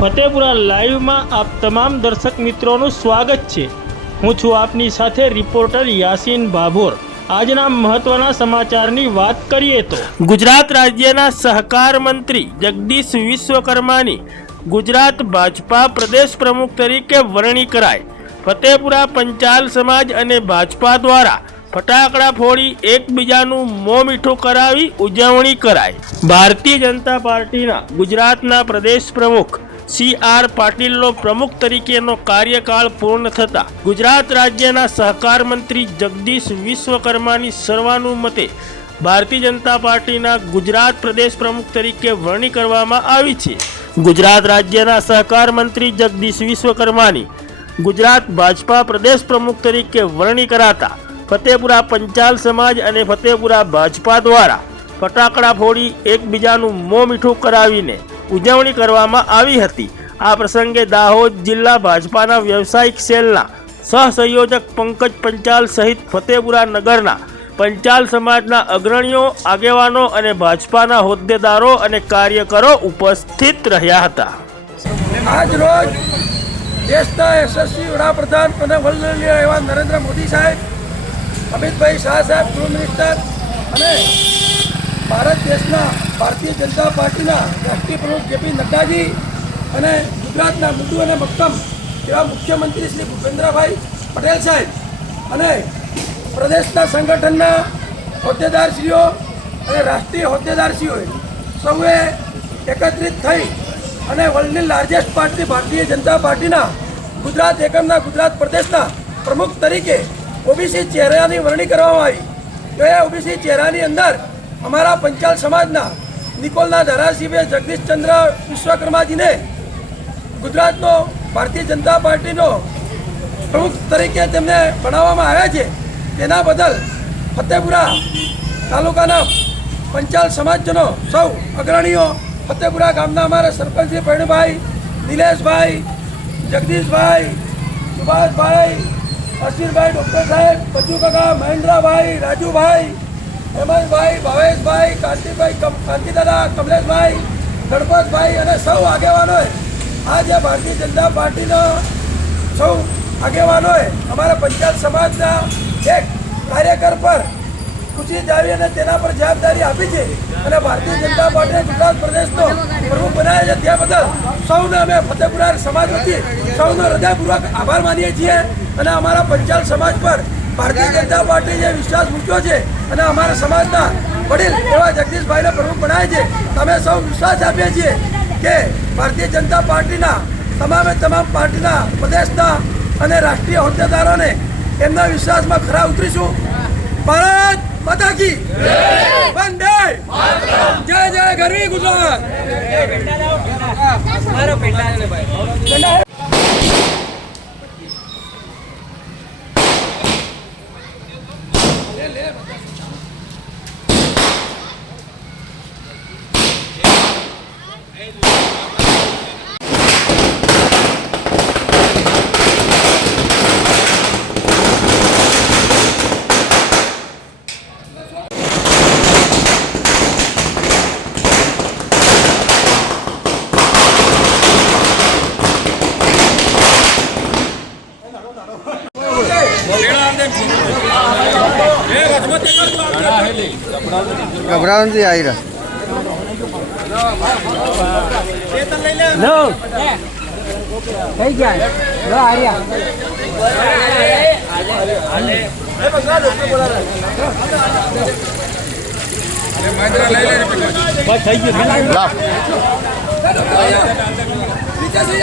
ફતેપુરા લાઈવમાં આપ તમામ દર્શક મિત્રોનું સ્વાગત છે. હું છું આપની સાથે રિપોર્ટર યાસીન ભાભોર આજના મહત્વના સમાચારની વાત કરીએ તો, ગુજરાત રાજ્યના સહકાર મંત્રી જગદીશ વિશ્વકર્માની ગુજરાત ભાજપા પ્રદેશ પ્રમુખ તરીકે વરણી કરાય ફતેપુરા પંચાલ સમાજ અને ભાજપા દ્વારા ફટાકડા ફોડી એકબીજાનું મોં મીઠું કરાવી ઉજવણી કરાય ભારતીય જનતા પાર્ટીના ગુજરાતના પ્રદેશ પ્રમુખ સી આર પાટીલનો પ્રમુખ તરીકેનો કાર્યકાળ પૂર્ણ થતા ગુજરાત રાજ્યના સહકાર મંત્રી જગદીશ વિશ્વકર્માની સર્વાનુમતે ભારતીય જનતા પાર્ટીના ગુજરાત પ્રદેશ પ્રમુખ તરીકે વરણી કરવામાં આવી છે. ગુજરાત રાજ્યના સહકાર મંત્રી જગદીશ વિશ્વકર્માની ગુજરાત ભાજપા પ્રદેશ પ્રમુખ તરીકે વરણી કરાતા ફતેપુરા પંચાલ સમાજ અને ફતેપુરા ભાજપા દ્વારા ફટાકડા ફોડી એકબીજાનું મોં મીઠું કરાવીને ઉજવણી કરવામાં આવી હતી. આ પ્રસંગે દાહોદ જિલ્લા ભાજપાના વ્યવસાયિક સેલના સહસંયોજક પંકજ પંચાલ સહિત ફતેપુરા નગરના પંચાલ સમાજના અગ્રણીઓ, આગેવાનો અને ભાજપાના હોદ્દેદારો અને કાર્યકરો ઉપસ્થિત રહ્યા હતા. આજ રોજ દેશના યશસ્વી વડાપ્રધાન અને વલ્લભીય એવા નરેન્દ્ર મોદી સાહેબ, અમિતભાઈ શાહ સાહેબ, ગૃહ મિનિસ્ટર અને ભારત દેશના ભારતીય જનતા પાર્ટીના રાષ્ટ્રીય પ્રમુખ જેપી નડ્ડાજી અને ગુજરાતના મૃદુ અને મક્કમ એવા મુખ્યમંત્રી શ્રી ભૂપેન્દ્રભાઈ પટેલ સાહેબ અને પ્રદેશના સંગઠનના હોદ્દેદારશ્રીઓ અને રાષ્ટ્રીય હોદ્દેદારશ્રીઓએ સૌએ એકત્રિત થઈ અને વર્લ્ડની લાર્જેસ્ટ પાર્ટી ભારતીય જનતા પાર્ટીના ગુજરાત એકમના ગુજરાત પ્રદેશના પ્રમુખ તરીકે ઓબીસી ચહેરાની વરણી કરવામાં આવી. તો એ ઓબીસી ચહેરાની અંદર અમારા પંચાલ સમાજના નિકોલના ધારાસભ્ય જગદીશચંદ્ર વિશ્વકર્માજીને ગુજરાતનો ભારતીય જનતા પાર્ટીનો પ્રમુખ તરીકે તેમને બનાવવામાં આવ્યા છે. તેના બદલ ફતેપુરા તાલુકાના પંચાલ સમાજજનો સૌ અગ્રણીઓ ફતેપુરા ગામના અમારા સરપંચશ્રી પરણભાઈ નિલેશભાઈ, જગદીશભાઈ, સુભાષભાઈ અશીરભાઈ ડૉક્ટર સાહેબ બચુકાકા મહેન્દ્રભાઈ, રાજુભાઈ હેમંતભાઈ, ભાવેશભાઈ, કાંતિભાઈ કાંતિદાદા, કમલેશભાઈ, ગણપતભાઈ અને સૌ આગેવાનોએ આજે ભારતીય જનતા પાર્ટીના સૌ આગેવાનોએ અમારા પંચાયત સમાજના એક કાર્યકર પર ખુશી જાવી અને તેના પર જવાબદારી આપી છે. અને ભારતીય જનતા પાર્ટીને ગુજરાત પ્રદેશનો પ્રમુખ બનાવ્યા છે. ત્યાં બદલ સૌને અમે ફતેપુરા સમાજ વતી સૌનો હૃદયપૂર્વક આભાર માનીએ છીએ. અને અમારા પંચાલ સમાજ પર ભારતીય જનતા પાર્ટી જે વિશ્વાસ મૂક્યો છે અને અમારા સમાજના વડીલ એવા જગદીશભાઈને પ્રમુખ બનાવે છે તમે સૌ વિશ્વાસ આપીએ છીએ કે ભારતીય જનતા પાર્ટીના તમામે તમામ પાર્ટીના પ્રદેશના અને રાષ્ટ્રીય હોદ્દેદારોને એમના વિશ્વાસમાં ખરા ઉતરીશું. ભારત માતા કી વંદે! જય જય, ગરવી ગુજરાત! ઘબરાવાનું નથી આવી રહ્યા. થઈ ગયા લો. આર્યા નીચે થઈ